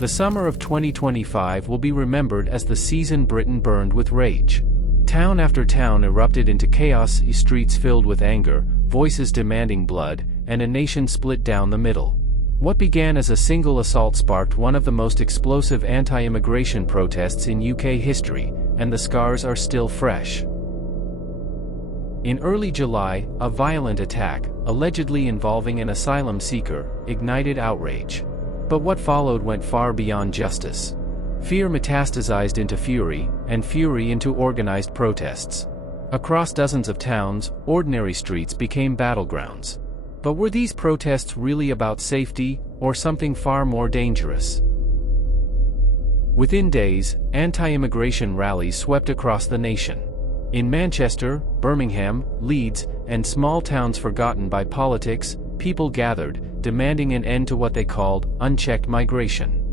The summer of 2025 will be remembered as the season Britain burned with rage. Town after town erupted into chaos, streets filled with anger, voices demanding blood, and a nation split down the middle. What began as a single assault sparked one of the most explosive anti-immigration protests in UK history, and the scars are still fresh. In early July, a violent attack, allegedly involving an asylum seeker, ignited outrage. But what followed went far beyond justice. Fear metastasized into fury, and fury into organized protests. Across dozens of towns, ordinary streets became battlegrounds. But were these protests really about safety, or something far more dangerous? Within days, anti-immigration rallies swept across the nation. In Manchester, Birmingham, Leeds, and small towns forgotten by politics, people gathered, demanding an end to what they called unchecked migration.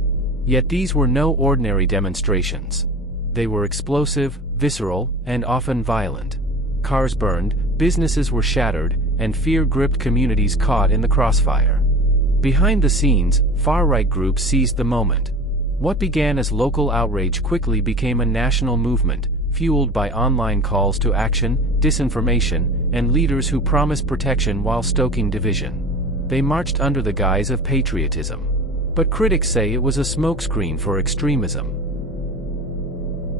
Yet these were no ordinary demonstrations. They were explosive, visceral, and often violent. Cars burned, businesses were shattered, and fear gripped communities caught in the crossfire. Behind the scenes, far-right groups seized the moment. What began as local outrage quickly became a national movement, fueled by online calls to action, disinformation, and leaders who promised protection while stoking division. They marched under the guise of patriotism. But critics say it was a smokescreen for extremism.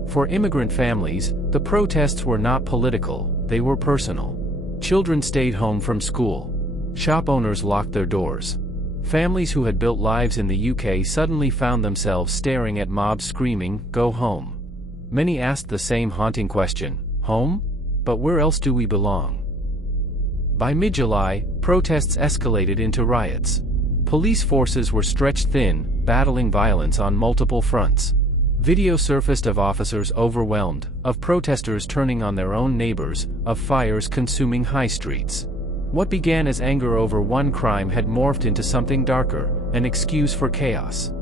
For immigrant families, the protests were not political, they were personal. Children stayed home from school. Shop owners locked their doors. Families who had built lives in the UK suddenly found themselves staring at mobs screaming, "Go home." Many asked the same haunting question, home? But where else do we belong? By mid-July, protests escalated into riots. Police forces were stretched thin, battling violence on multiple fronts. Video surfaced of officers overwhelmed, of protesters turning on their own neighbors, of fires consuming high streets. What began as anger over one crime had morphed into something darker, an excuse for chaos.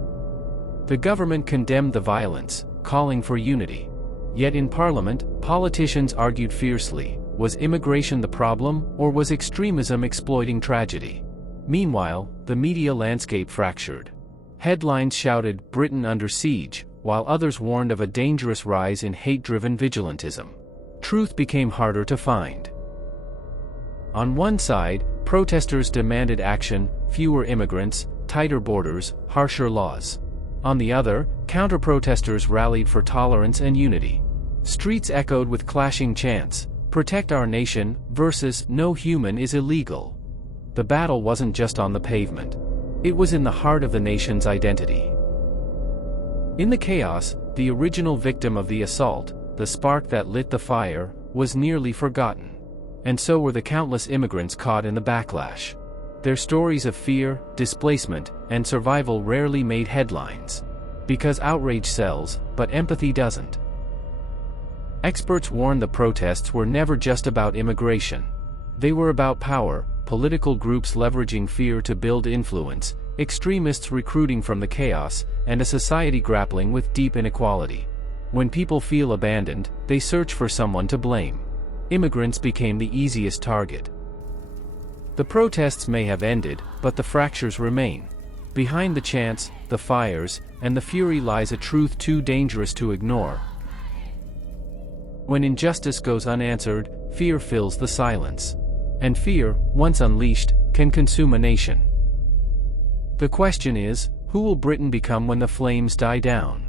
The government condemned the violence, calling for unity. Yet in Parliament, politicians argued fiercely, was immigration the problem, or was extremism exploiting tragedy? Meanwhile, the media landscape fractured. Headlines shouted, "Britain under siege," while others warned of a dangerous rise in hate-driven vigilantism. Truth became harder to find. On one side, protesters demanded action, fewer immigrants, tighter borders, harsher laws. On the other, counter-protesters rallied for tolerance and unity. Streets echoed with clashing chants, "Protect our nation," versus "No human is illegal." The battle wasn't just on the pavement. It was in the heart of the nation's identity. In the chaos, the original victim of the assault, the spark that lit the fire, was nearly forgotten. And so were the countless immigrants caught in the backlash. Their stories of fear, displacement, and survival rarely made headlines. Because outrage sells, but empathy doesn't. Experts warned the protests were never just about immigration. They were about power, political groups leveraging fear to build influence, extremists recruiting from the chaos, and a society grappling with deep inequality. When people feel abandoned, they search for someone to blame. Immigrants became the easiest target. The protests may have ended, but the fractures remain. Behind the chants, the fires, and the fury lies a truth too dangerous to ignore. When injustice goes unanswered, fear fills the silence. And fear, once unleashed, can consume a nation. The question is, who will Britain become when the flames die down?